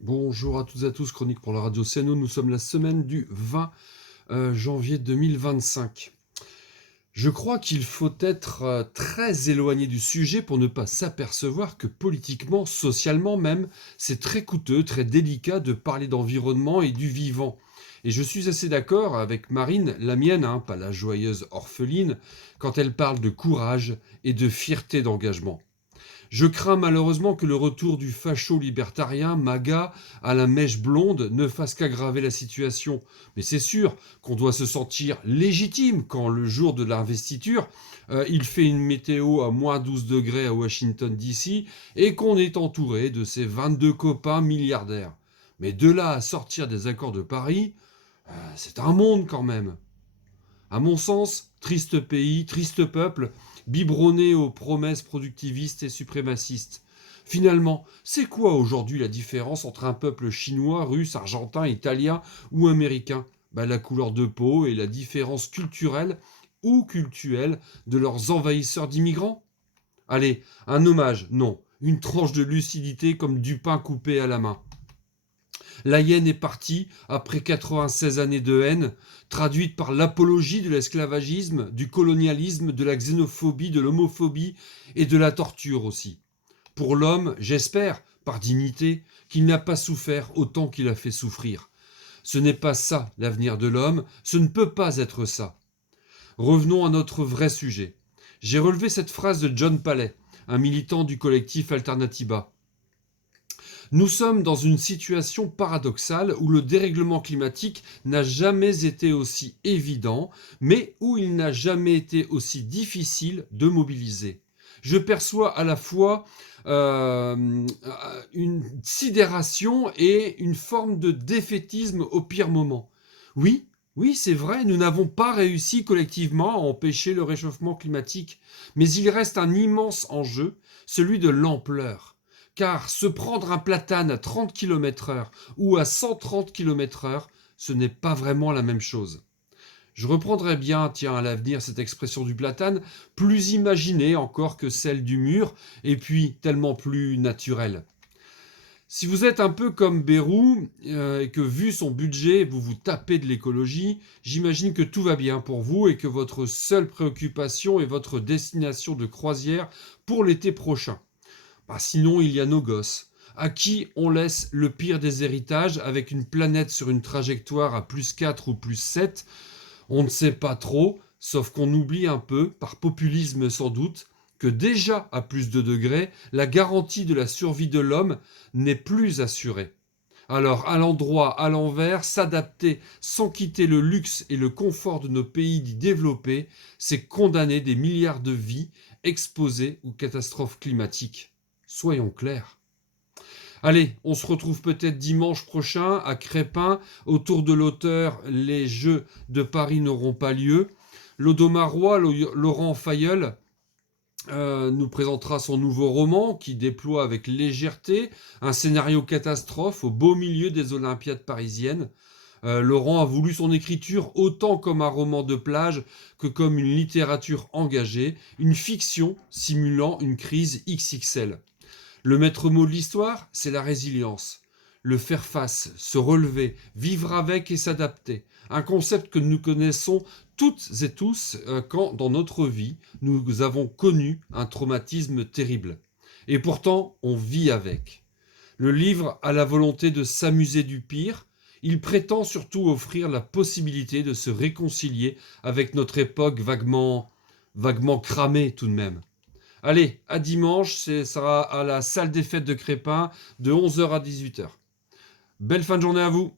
Bonjour à toutes et à tous, chronique pour la radio CNO. Nous sommes la semaine du 20 janvier 2025. Je crois qu'il faut être très éloigné du sujet pour ne pas s'apercevoir que politiquement, socialement même, c'est très coûteux, très délicat de parler d'environnement et du vivant. Et je suis assez d'accord avec Marine, la mienne, hein, pas la joyeuse orpheline, quand elle parle de courage et de fierté d'engagement. Je crains malheureusement que le retour du facho-libertarien MAGA à la mèche blonde ne fasse qu'aggraver la situation. Mais c'est sûr qu'on doit se sentir légitime quand le jour de l'investiture, il fait une météo à moins 12 degrés à Washington DC et qu'on est entouré de ses 22 copains milliardaires. Mais de là à sortir des accords de Paris, c'est un monde quand même. À mon sens, triste pays, triste peuple, biberonné aux promesses productivistes et suprémacistes. Finalement, c'est quoi aujourd'hui la différence entre un peuple chinois, russe, argentin, italien ou américain? La couleur de peau et la différence culturelle ou cultuelle de leurs envahisseurs d'immigrants. Allez, un hommage, non, une tranche de lucidité comme du pain coupé à la main. La hyène est partie après 96 années de haine, traduite par l'apologie de l'esclavagisme, du colonialisme, de la xénophobie, de l'homophobie et de la torture aussi. Pour l'homme, j'espère, par dignité, qu'il n'a pas souffert autant qu'il a fait souffrir. Ce n'est pas ça l'avenir de l'homme, ce ne peut pas être ça. Revenons à notre vrai sujet. J'ai relevé cette phrase de John Palais, un militant du collectif Alternatiba. Nous sommes dans une situation paradoxale où le dérèglement climatique n'a jamais été aussi évident, mais où il n'a jamais été aussi difficile de mobiliser. Je perçois à la fois une sidération et une forme de défaitisme au pire moment. Oui, oui, c'est vrai, nous n'avons pas réussi collectivement à empêcher le réchauffement climatique, mais il reste un immense enjeu, celui de l'ampleur. Car se prendre un platane à 30 km/h ou à 130 km/h, ce n'est pas vraiment la même chose. Je reprendrai bien, tiens, à l'avenir, cette expression du platane, plus imaginée encore que celle du mur, et puis tellement plus naturelle. Si vous êtes un peu comme Bérou, et que vu son budget, vous vous tapez de l'écologie, j'imagine que tout va bien pour vous et que votre seule préoccupation est votre destination de croisière pour l'été prochain. Sinon, il y a nos gosses, à qui on laisse le pire des héritages avec une planète sur une trajectoire à plus 4 ou plus 7. On ne sait pas trop, sauf qu'on oublie un peu, par populisme sans doute, que déjà à plus de degrés, la garantie de la survie de l'homme n'est plus assurée. Alors, à l'endroit, à l'envers, s'adapter sans quitter le luxe et le confort de nos pays dits développés, c'est condamner des milliards de vies exposées aux catastrophes climatiques. Soyons clairs. Allez, on se retrouve peut-être dimanche prochain à Crépin. Autour de l'auteur, les Jeux de Paris n'auront pas lieu. L'Audomarois, Laurent Fayeul, nous présentera son nouveau roman qui déploie avec légèreté un scénario catastrophe au beau milieu des Olympiades parisiennes. Laurent a voulu son écriture autant comme un roman de plage que comme une littérature engagée, une fiction simulant une crise XXL. Le maître mot de l'histoire, c'est la résilience. Le faire face, se relever, vivre avec et s'adapter. Un concept que nous connaissons toutes et tous quand, dans notre vie, nous avons connu un traumatisme terrible. Et pourtant, on vit avec. Le livre a la volonté de s'amuser du pire. Il prétend surtout offrir la possibilité de se réconcilier avec notre époque vaguement cramée tout de même. Allez, à dimanche, ça sera à la salle des fêtes de Crépin de 11h à 18h. Belle fin de journée à vous!